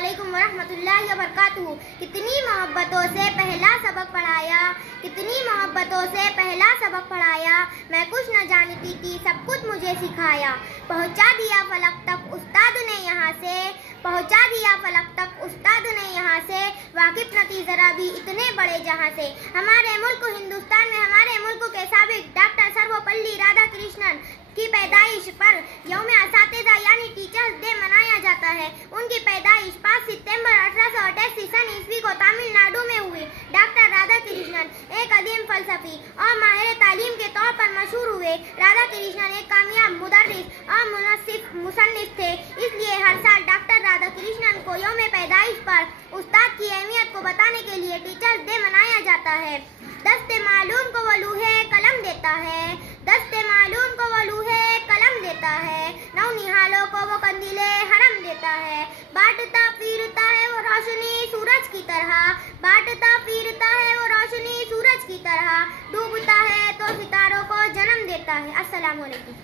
अस्सलामुअलैकुम वरहमतुल्लाहि वबरकातुहू। कितनी मोहब्बतों से पहला सबक पढ़ाया, कितनी मोहब्बतों से पहला सबक पढ़ाया, मैं कुछ न जानती थी सब कुछ मुझे सिखाया। पहुँचा दिया फलक तक उस्ताद ने यहाँ से, पहुँचा दिया फलक तक उस्ताद ने यहाँ से, वाकिफ न थी जरा भी इतने बड़े जहाँ से। हमारे मुल्क हिंदुस्तान में हमारे मुल्क के साबिक डॉक्टर सर्वपल्ली राधाकृष्णन की पैदाइश पर यौम असातिज़ा यानी टीचर्स डे मनाया जाता है। उनकी पैदाइश 5 सितंबर 1888 सन ईस्वी को तमिलनाडु में हुई। डॉक्टर राधाकृष्णन एक अदीम फलसफी और माहिर तालीम के तौर पर मशहूर हुए। राधाकृष्णन एक कामयाब मुदर्रिस और मुसन्निफ थे, इसलिए हर साल डॉक्टर राधाकृष्णन को यौम पैदाइश पर उस्ताद की अहमियत को बताने के लिए टीचर्स डे मनाया जाता है। दस्ते मालूम को वो लूहे कलम देता है, दस्ते मालूम को वो लूहे कलम देता है, नौनिहालों को वो कंदीले हरम देता है। बांटता फिरता है वो रोशनी सूरज की तरह, बांटता फिरता है वो रोशनी सूरज की तरह, डूबता है तो सितारों को जन्म देता है। अस्सलाम वालेकुम।